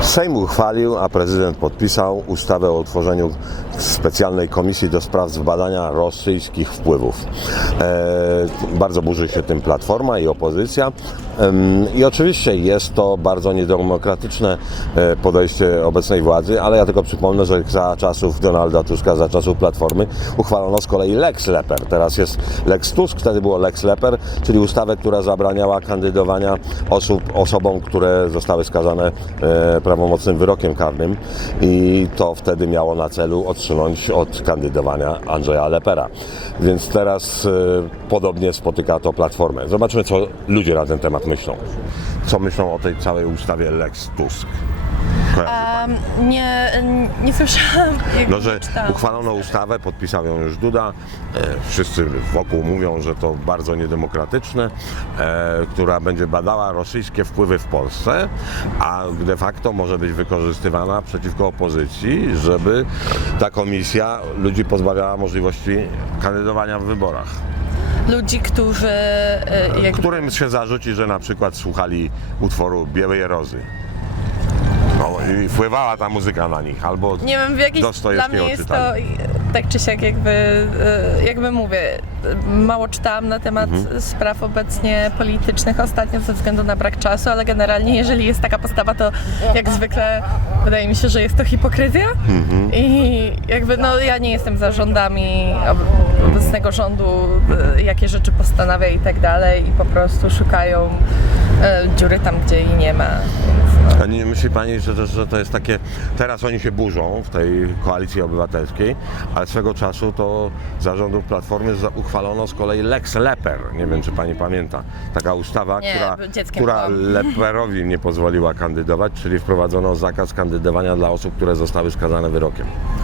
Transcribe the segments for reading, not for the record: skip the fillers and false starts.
Sejm uchwalił, a prezydent podpisał ustawę o utworzeniu specjalnej komisji do spraw zbadania rosyjskich wpływów. Bardzo burzy się tym Platforma i opozycja. I oczywiście jest to bardzo niedemokratyczne podejście obecnej władzy, ale ja tylko przypomnę, że za czasów Donalda Tuska, za czasów Platformy uchwalono z kolei Lex Leper. Teraz jest Lex Tusk, wtedy było Lex Leper, czyli ustawę, która zabraniała kandydowania osobom, które zostały skazane prawomocnym wyrokiem karnym, i to wtedy miało na celu odsunąć od kandydowania Andrzeja Lepera. Więc teraz podobnie spotyka to Platformę. Zobaczmy, co ludzie na ten temat myślą. Co myślą o tej całej ustawie Lex Tusk? Nie słyszałam. No, że uchwalono ustawę, podpisał ją już Duda. Wszyscy wokół mówią, że to bardzo niedemokratyczne, która będzie badała rosyjskie wpływy w Polsce, a de facto może być wykorzystywana przeciwko opozycji, żeby ta komisja ludzi pozbawiała możliwości kandydowania w wyborach. Ludzi, którzy... Którym się zarzuci, że na przykład słuchali utworu Białej Rozy. No i wpływała ta muzyka na nich, albo Nie wiem, w jakiś... Dla mnie jest to tak czy siak jakby mówię, mało czytałam na temat spraw obecnie politycznych ostatnio ze względu na brak czasu, ale generalnie jeżeli jest taka postawa, to jak zwykle wydaje mi się, że jest to hipokryzja i jakby no ja nie jestem za rządami obecnego rządu, jakie rzeczy postanawia i tak dalej, i po prostu szukają dziury tam, gdzie jej nie ma. Więc no. A nie myśli Pani, że to jest takie, teraz oni się burzą w tej koalicji obywatelskiej, ale swego czasu to za rządów Platformy uchwalono z kolei Lex Leper. Nie wiem, czy Pani pamięta. Taka ustawa, która Leperowi nie pozwoliła kandydować, czyli wprowadzono zakaz kandydowania dla osób, które zostały skazane wyrokiem.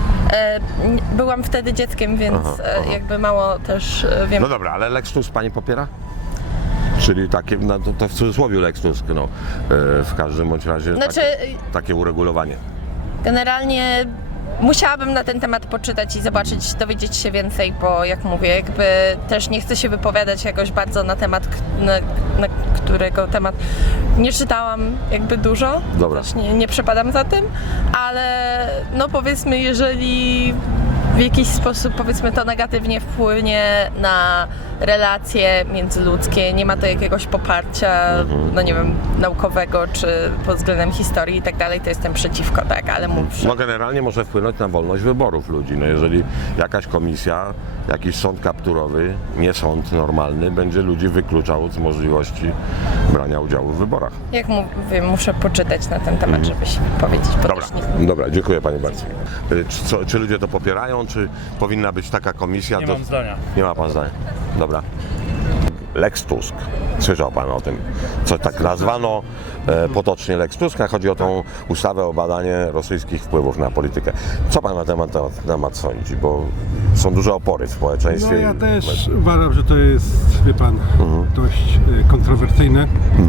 Byłam wtedy dzieckiem, więc jakby mało też wiem. No dobra, ale Lex Tusk Pani popiera? Czyli takie, no to w cudzysłowie Lex Tusk, no, w każdym bądź razie takie uregulowanie. Generalnie musiałabym na ten temat poczytać i zobaczyć, dowiedzieć się więcej, bo jak mówię, jakby też nie chcę się wypowiadać jakoś bardzo na temat, na którego temat nie czytałam jakby dużo. Dobra. Też nie przepadam za tym, ale no powiedzmy, jeżeli w jakiś sposób, powiedzmy, to negatywnie wpłynie na relacje międzyludzkie, nie ma to jakiegoś poparcia, no nie wiem, naukowego, czy pod względem historii i tak dalej, to jestem przeciwko, tak, ale mówię. No generalnie może wpłynąć na wolność wyborów ludzi. No jeżeli jakaś komisja, jakiś sąd kapturowy, nie sąd normalny, będzie ludzi wykluczał z możliwości brania udziału w wyborach. Jak mówię, muszę poczytać na ten temat, żeby się powiedzieć. Dobra, dziękuję Pani bardzo. Czy ludzie to popierają, czy powinna być taka komisja? Nie mam zdania. Nie ma Pan zdania. Dobra. Lex Tusk. Słyszał Pan o tym, co tak nazwano potocznie Lex Tusk, a chodzi o tą ustawę o badanie rosyjskich wpływów na politykę. Co Pan na temat sądzi? Bo są duże opory w społeczeństwie. No ja też uważam, że to jest, wie Pan, dość kontrowersyjne.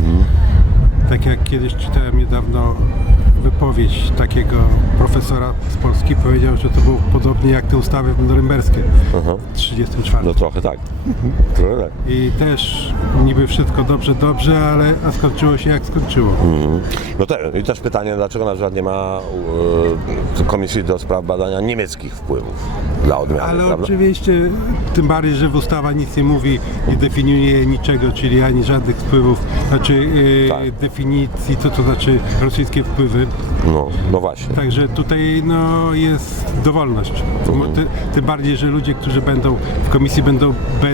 Tak jak kiedyś czytałem niedawno wypowiedź takiego profesora z Polski, powiedział, że to było podobnie jak te ustawy norymberskie w 1934. No trochę tak. Trochę tak. I też niby wszystko dobrze, ale a skończyło się jak skończyło. No i też pytanie, dlaczego na przykład nie ma komisji do spraw badania niemieckich wpływów dla odmiany, Ale prawda? oczywiście, tym bardziej, że ustawa nic nie mówi, nie definiuje niczego, czyli ani żadnych wpływów, znaczy definicji, co to znaczy rosyjskie wpływy. No właśnie. Także tutaj no, jest dowolność. Tym bardziej, że ludzie, którzy będą w komisji, będą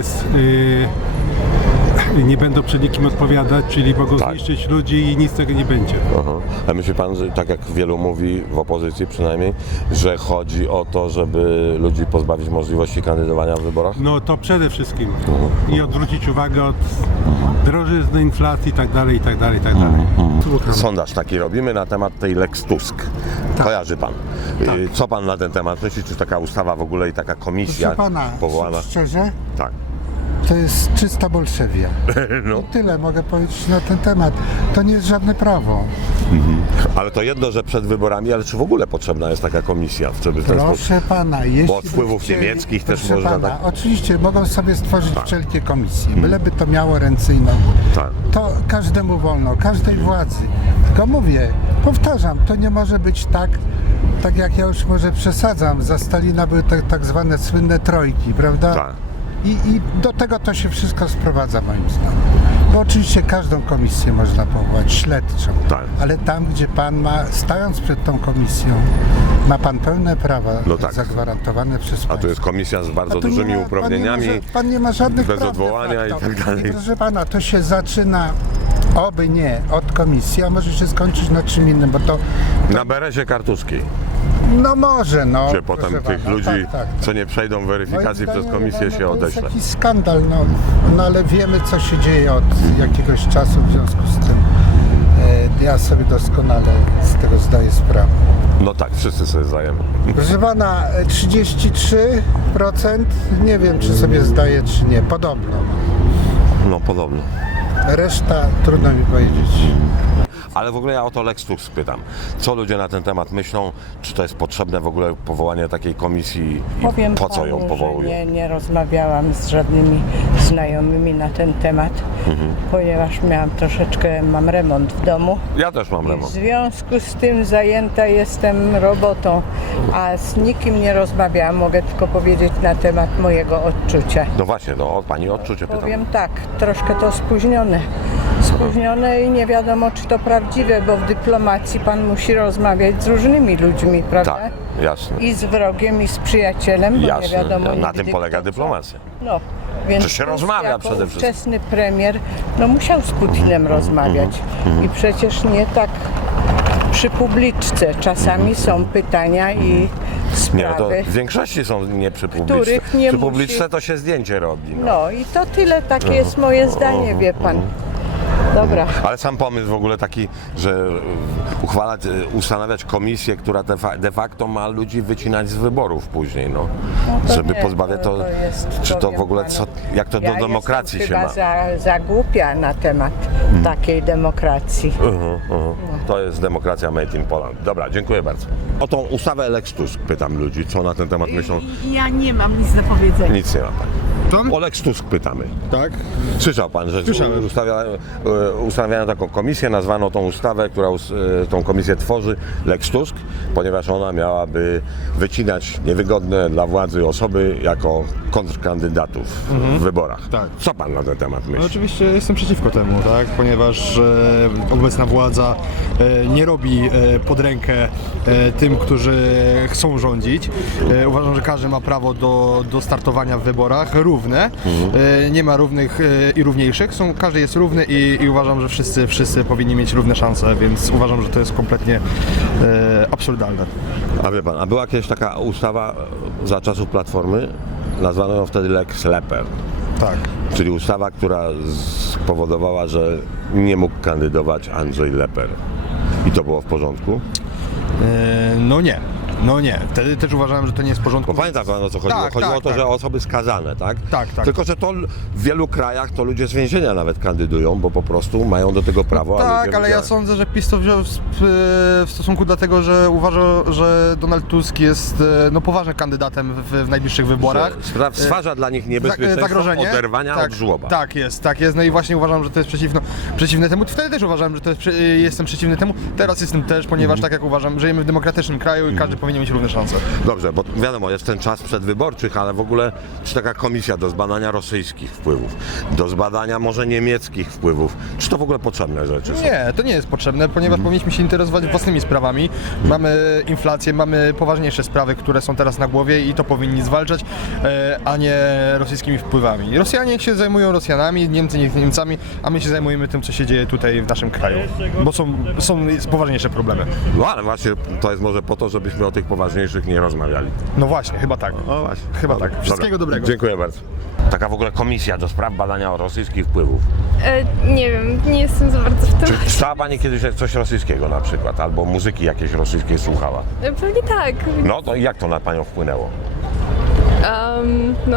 nie będą przed nikim odpowiadać, czyli mogą zniszczyć ludzi i nic z tego nie będzie. A myśli Pan, że tak jak wielu mówi, w opozycji przynajmniej, że chodzi o to, żeby ludzi pozbawić możliwości kandydowania w wyborach? No to przede wszystkim. I odwrócić uwagę od drożyzny, inflacji i tak dalej. Sondaż taki robimy na temat tej Lex Tusk. Kojarzy Pan. Co Pan na ten temat myśli? Czy taka ustawa w ogóle i taka komisja Proszę pana, powołana? szczerze, Tak. to jest czysta bolszewia. No. I tyle mogę powiedzieć na ten temat. To nie jest żadne prawo. Ale to jedno, że przed wyborami, ale czy w ogóle potrzebna jest taka komisja? Żeby w ten sposób... Proszę pana, jeśli Bo od wpływów by chcieli- niemieckich też proszę można pana, tak- oczywiście mogą sobie stworzyć wszelkie komisje, byleby to miało ręce i nogi. Tak. To każdemu wolno, każdej władzy. Tylko mówię, powtarzam, to nie może być tak jak ja już może przesadzam, za Stalina były tak zwane słynne trojki, prawda? Tak. I do tego to się wszystko sprowadza moim zdaniem. Bo oczywiście każdą komisję można powołać, śledczą, Tak. ale tam, gdzie pan ma, stając przed tą komisją, ma pan pełne prawa No tak. zagwarantowane przez państwo. A tu jest komisja z bardzo A tu nie dużymi ma- uprawnieniami. Pan nie ma żadnych bez praw de odwołania facto. i tak dalej. Proszę pana, to się zaczyna, oby nie, od komisji, a może się skończyć na czym innym, bo to, Na berezie kartuskiej. no może, no. Gdzie potem proszę tych pana, ludzi, tak. co nie przejdą weryfikacji Moim przez zdaniem, komisję, się To odeśle. jest jakiś skandal, no ale wiemy, co się dzieje od jakiegoś czasu, w związku z tym ja sobie doskonale z tego zdaję sprawę. No tak, wszyscy sobie zdajemy. Proszę pana, 33%, nie wiem, czy sobie zdaje, czy nie, podobno. No podobno. Reszta trudno mi powiedzieć. Ale w ogóle ja o to Lex Tusk pytam. Co ludzie na ten temat myślą? Czy to jest potrzebne w ogóle powołanie takiej komisji i Powiem po co panu, ją że powołują? nie rozmawiałam z żadnymi znajomymi na ten temat, ponieważ mam remont w domu. Ja też mam W remont. związku z tym zajęta jestem robotą, a z nikim nie rozmawiałam. Mogę tylko powiedzieć na temat mojego odczucia. No właśnie, no, o pani odczucie pytam. Powiem tak, troszkę to spóźnione. Spóźnione i nie wiadomo, czy to prawdziwe, bo w dyplomacji pan musi rozmawiać z różnymi ludźmi, prawda? Tak, jasne. I z wrogiem, i z przyjacielem, bo nie Jasne, wiadomo na nigdy, tym polega kto co. dyplomacja. No, więc Że się Tusk rozmawia jako przede wszystkim. ówczesny premier, no musiał z Putinem rozmawiać. I przecież nie tak przy publiczce. Czasami są pytania i Nie, no to sprawy. w większości są nie przy publiczce. Których nie Przy musi- publiczce to się zdjęcie robi. No. No i to tyle, takie jest moje zdanie, wie pan. Dobra. Ale sam pomysł w ogóle taki, że ustanawiać komisję, która de facto ma ludzi wycinać z wyborów później, no. To Żeby nie, pozbawiać to, jest, czy to powiem w ogóle, panu, jak to ja do demokracji jestem się chyba ma. za głupia na temat takiej demokracji. To jest demokracja made in Poland. Dobra, dziękuję bardzo. O tą ustawę Lex Tusk pytam ludzi, co na ten temat myślą. Ja nie mam nic do powiedzenia. Nic nie ma pan. Tom? O Lex Tusk pytamy. Tak? Słyszał pan, że Słyszałem. ustawiano taką komisję, nazwano tą ustawę, która tą komisję tworzy Lex Tusk, ponieważ ona miałaby wycinać niewygodne dla władzy osoby jako kontrkandydatów w wyborach. Tak. Co pan na ten temat No, myśli? oczywiście jestem przeciwko temu, tak? Ponieważ obecna władza nie robi pod rękę tym, którzy chcą rządzić. Uważam, że każdy ma prawo do startowania w wyborach równe. Nie ma równych i równiejszych. Każdy jest równy i uważam, że wszyscy powinni mieć równe szanse, więc uważam, że to jest kompletnie absurdalne. A wie pan, a była kiedyś taka ustawa za czasów Platformy, nazwano ją wtedy Lex Leper. Tak. Czyli ustawa, która spowodowała, że nie mógł kandydować Andrzej Leper. I to było w porządku? No nie. No nie. Wtedy też uważałem, że to nie jest w porządku. Bo pamięta pan, o co chodziło? Tak, Chodziło tak, o to, tak. że osoby skazane, tak? Tak, tak. Tylko, że to w wielu krajach to ludzie z więzienia nawet kandydują, bo po prostu mają do tego prawo. a Tak, ludzie ale ja wybierają. sądzę, że PiS to wziął w stosunku do tego, że uważa, że Donald Tusk jest poważnym kandydatem w najbliższych wyborach. Że stwarza dla nich niebezpieczeństwo Zagrożenie. oderwania tak, od żłoba. Tak jest. No i właśnie uważam, że to jest przeciwne temu. Wtedy też uważałem, że to jest, jestem przeciwny temu. Teraz jestem też, ponieważ tak jak uważam, żyjemy w demokratycznym kraju i każdy powinien mieć równe szanse. Dobrze, bo wiadomo, jest ten czas przedwyborczych, ale w ogóle czy taka komisja do zbadania rosyjskich wpływów, do zbadania może niemieckich wpływów, czy to w ogóle potrzebne rzeczy są? Nie, to nie jest potrzebne, ponieważ powinniśmy się interesować własnymi sprawami. Mamy inflację, mamy poważniejsze sprawy, które są teraz na głowie i to powinni zwalczać, a nie rosyjskimi wpływami. Rosjanie się zajmują Rosjanami, Niemcy Niemcami, a my się zajmujemy tym, co się dzieje tutaj w naszym kraju, bo są poważniejsze problemy. No ale właśnie to jest może po to, żebyśmy o tych poważniejszych nie rozmawiali. No właśnie, chyba tak. No właśnie. Chyba Dobra. tak. Wszystkiego dobrego. Dziękuję bardzo. Taka w ogóle komisja do spraw badania rosyjskich wpływów. Nie wiem, nie jestem za bardzo w tym. Czy czytała pani kiedyś coś rosyjskiego na przykład, albo muzyki jakieś rosyjskiej słuchała? Pewnie tak. No to jak to na panią wpłynęło? No,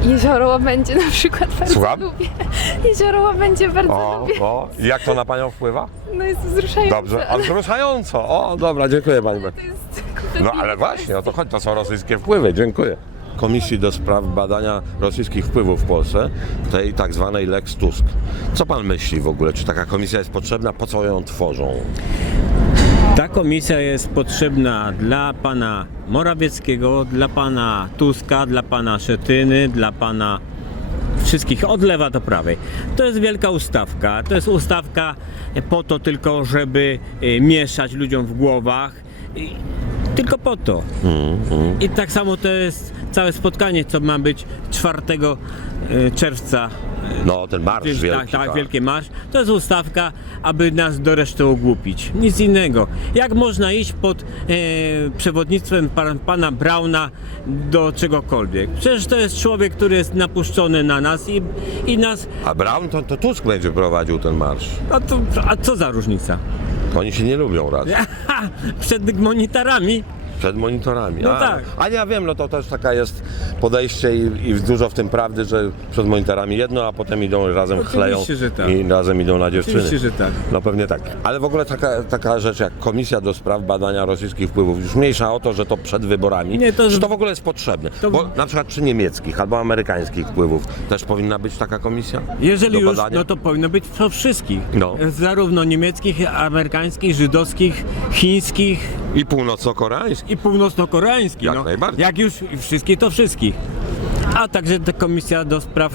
Jezioro Łabędzie na przykład bardzo Słucham? lubię. Jezioro Łabędzie bardzo lubię. Jak to na panią wpływa? No jest wzruszające. Dobrze, a wzruszająco. O, dobra, dziękuję pani. To jest kompletnie No ale właśnie, o to chodzi, to są rosyjskie wpływy, dziękuję. Komisji do spraw badania rosyjskich wpływów w Polsce, tej tak zwanej Lex Tusk. Co pan myśli w ogóle? Czy taka komisja jest potrzebna? Po co ją tworzą? Ta komisja jest potrzebna dla pana Morawieckiego, dla pana Tuska, dla pana Schetyny, dla pana wszystkich od lewa do prawej. To jest wielka ustawka. To jest ustawka po to tylko, żeby mieszać ludziom w głowach. Tylko po to. I tak samo to jest całe spotkanie, co ma być 4 czerwca. No, ten marsz wielki. Tak, wielki marsz. To jest ustawka, aby nas do reszty ogłupić. Nic innego. Jak można iść pod przewodnictwem pana Brauna do czegokolwiek? Przecież to jest człowiek, który jest napuszczony na nas i nas... A Braun to Tusk będzie prowadził ten marsz. A co za różnica? Oni się nie lubią raczej. Przed monitorami. Przed monitorami. No tak. A ja wiem, no to też taka jest podejście i dużo w tym prawdy, że przed monitorami jedno, a potem idą razem Oczywiście, chleją że tak. i razem idą na dziewczyny. Oczywiście, że tak. No pewnie tak. Ale w ogóle taka rzecz jak Komisja do spraw badania rosyjskich wpływów, już mniejsza o to, że to przed wyborami, Nie, to- czy to w ogóle jest potrzebne? Bo na przykład przy niemieckich albo amerykańskich wpływów też powinna być taka komisja? Jeżeli do już, badania? no to powinno być po wszystkich. No. Zarówno niemieckich, amerykańskich, żydowskich, chińskich I północno-koreańskich. i północno-koreańskich. Jak no. najbardziej. Jak już wszystkich, to wszystkich. A także ta komisja do spraw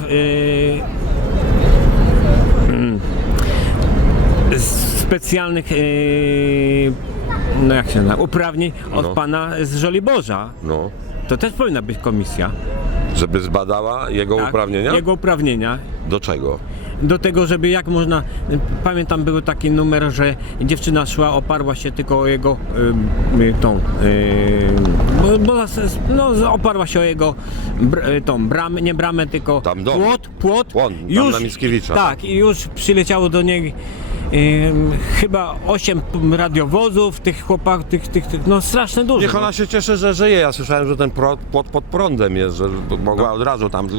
specjalnych no jak się nazywa, uprawnień od No. pana z Żoliborza. No. To też powinna być komisja. Żeby zbadała jego Tak? uprawnienia? Jego uprawnienia. Do czego? Do tego, żeby jak można, pamiętam był taki numer, że dziewczyna szła, oparła się tylko o jego oparła się o jego tą bramę, nie bramę, tylko Tam dom. płot. Tam na Mickiewicza. Tak, i już przyleciało do niej chyba 8 radiowozów, tych chłopaków, no strasznie dużo. Niech ona się cieszy, że żyje. Ja słyszałem, że ten płot pod prądem jest, że mogła od razu tam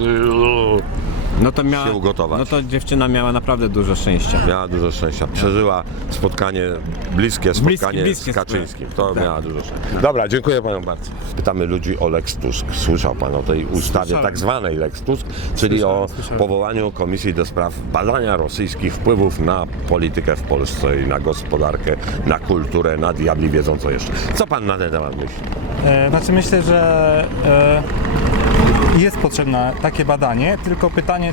no to miała, się ugotować. no to dziewczyna miała naprawdę dużo szczęścia. Miała dużo szczęścia. Przeżyła spotkanie, bliskie spotkanie bliskie z Kaczyńskim. To tak. miała dużo szczęścia. Dobra, dziękuję panu bardzo. Pytamy ludzi o Lex Tusk. Słyszał pan o tej ustawie tak zwanej Lex Tusk, czyli o powołaniu Komisji do spraw badania rosyjskich wpływów na politykę w Polsce i na gospodarkę, na kulturę, na diabli wiedzą co jeszcze. Co pan na ten temat myśli? Znaczy myślę, że jest potrzebne takie badanie, tylko pytanie,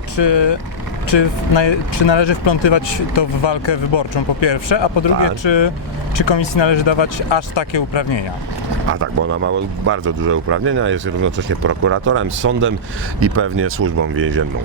czy należy wplątywać to w walkę wyborczą po pierwsze, a po drugie, Tak. czy komisji należy dawać aż takie uprawnienia. A tak, bo ona ma bardzo duże uprawnienia, jest równocześnie prokuratorem, sądem i pewnie służbą więzienną.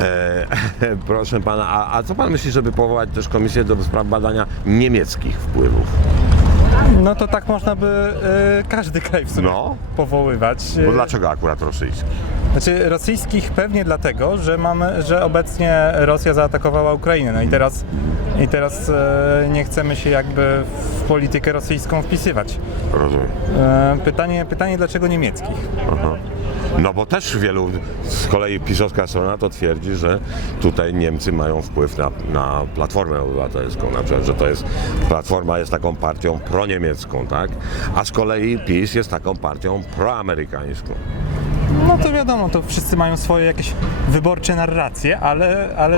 Proszę pana, a co pan myśli, żeby powołać też komisję do spraw badania niemieckich wpływów? No to tak można by każdy kraj w sumie powoływać. Bo dlaczego akurat rosyjski? Znaczy rosyjskich pewnie dlatego, że obecnie Rosja zaatakowała Ukrainę. No i teraz nie chcemy się jakby w politykę rosyjską wpisywać. Rozumiem. Pytanie dlaczego niemieckich? Aha. No bo też wielu, z kolei pisowska strona to twierdzi, że tutaj Niemcy mają wpływ na Platformę Obywatelską, na przykład, że to jest, Platforma jest taką partią proniemiecką, tak? A z kolei PiS jest taką partią proamerykańską. No to wiadomo, to wszyscy mają swoje jakieś wyborcze narracje, ale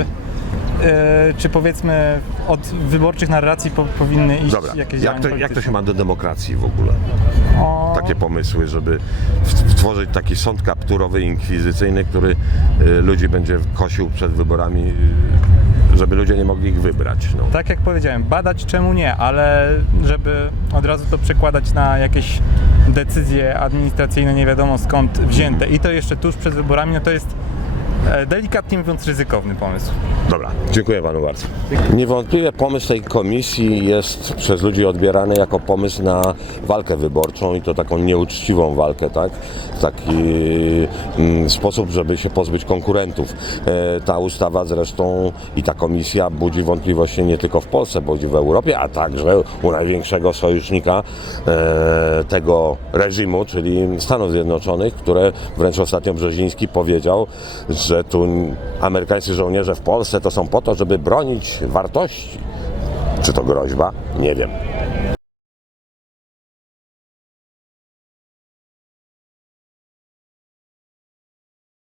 czy powiedzmy od wyborczych narracji powinny iść Dobra, jakieś jak działania to się ma do demokracji w ogóle? Takie pomysły, żeby stworzyć taki sąd kapturowy, inkwizycyjny, który ludzi będzie kosił przed wyborami, żeby ludzie nie mogli ich wybrać. No. Tak jak powiedziałem, badać czemu nie, ale żeby od razu to przekładać na jakieś decyzje administracyjne nie wiadomo skąd wzięte i to jeszcze tuż przed wyborami, no to jest delikatnie mówiąc ryzykowny pomysł. Dobra, dziękuję panu bardzo. Niewątpliwie pomysł tej komisji jest przez ludzi odbierany jako pomysł na walkę wyborczą i to taką nieuczciwą walkę, tak? W taki sposób, żeby się pozbyć konkurentów. Ta ustawa zresztą i ta komisja budzi wątpliwości nie tylko w Polsce, budzi w Europie, a także u największego sojusznika tego reżimu, czyli Stanów Zjednoczonych, które wręcz ostatnio Brzeziński powiedział, że tu amerykańscy żołnierze w Polsce to są po to, żeby bronić wartości. Czy to groźba? Nie wiem.